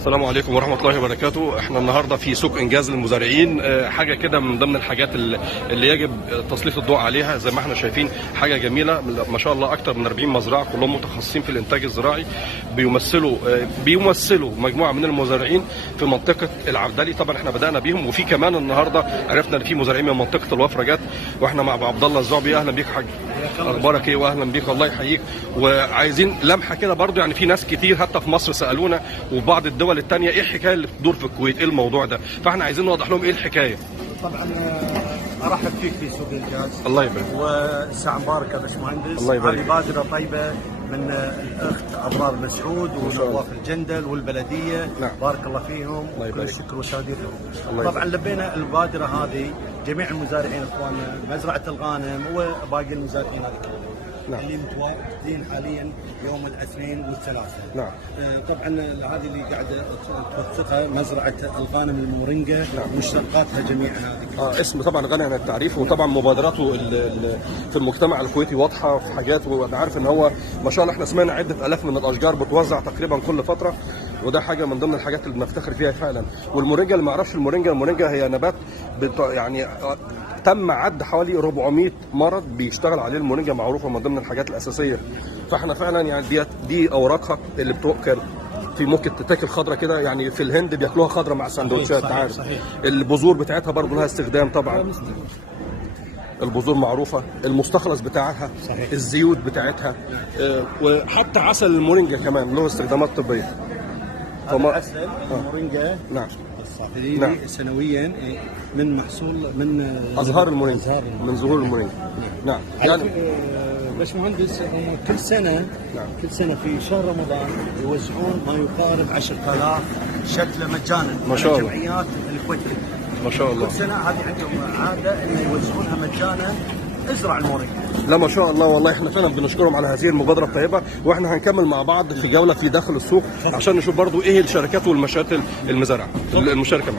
السلام عليكم ورحمة الله وبركاته. احنا النهارده في سوق انجاز للمزارعين، حاجة كده من ضمن الحاجات اللي يجب تسليط الضوء عليها. زي ما احنا شايفين حاجة جميلة ما شاء الله، اكتر من 40 مزرعة كلهم متخصصين في الانتاج الزراعي، بيمثلوا مجموعة من المزارعين في منطقة العبدلي. طبعا احنا بدأنا بيهم، وفي كمان النهارده عرفنا ان في مزارعين من منطقة الوفرة جت، واحنا مع عبد الله الزعبي. اهلا بيك حاج، اخبارك ايه؟ واهلا بيك، الله يحييك. وعايزين لمحة كده برضو، يعني في ناس كتير حتى في مصر سألونا وبعض الدول الثانيه ايه الحكايه اللي بتدور في الكويت، ايه الموضوع ده، فاحنا عايزين نوضح لهم ايه الحكايه. طبعا ارحب فيك في سوق الانجاز. الله يبارك. والساعه مباركه باشمهندس. الله يبارك. هذه بادره طيبه من الاخت ابرار مسعود ونواف الجندل والبلديه. نعم. بارك الله فيهم وكل الشكر والتقدير لهم. طبعا لبينا البادره هذه جميع المزارعين اخواننا، مزرعه الغانم وباقي المزارعين هذه نعم. اللي متواجدين حاليا يوم الاثنين والثلاثاء. نعم. طبعا هذه اللي قاعده توثقها مزرعه الغانم المورينجا. نعم. ومشتقاتها جميعها هذه. اسم طبعا غني عن التعريف، وطبعا مبادراته في المجتمع الكويتي واضحه في حاجات، وانا عارف ان هو ما شاء الله احنا سمعنا عده الاف من الاشجار بتوزع تقريبا كل فتره، وده حاجه من ضمن الحاجات اللي بنفتخر فيها فعلا. والمورينجا اللي ما يعرفش المورينجا هي نبات يعني تم عد حوالي 400 مرض بيشتغل عليه المورينجا، معروفه من ضمن الحاجات الاساسيه. فاحنا فعلا يعني دي اوراقها اللي بتؤكل، في ممكن تتاكل خضره كده، يعني في الهند بياكلوها خضره مع السندوتشات، عارف. البذور بتاعتها برضه لها استخدام طبعا، البذور معروفه، المستخلص بتاعها صحيح. الزيوت بتاعتها، وحتى عسل المورينجا كمان له استخدامات طبيه. عسل المورينجا نعم الصافي نعم. سنويا من محصول من ازهار المورينجا، من زهور المورينجا. نعم. يعني باشمهندس كل سنه نعم. كل سنه في شهر رمضان يوزعون ما يقارب 10,000 شتله مجانا ما شاء الله جمعيات الكويت. ما شاء الله. كل سنه هذه عندهم عاده ان يوزعونها مجانا. ازرع المورينجا. لا ما شاء الله، والله احنا فعلا بنشكرهم على هذه المبادره الطيبه، واحنا هنكمل مع بعض في جوله في داخل السوق عشان نشوف برضو ايه الشركات والمشاتل المشاركه معانا.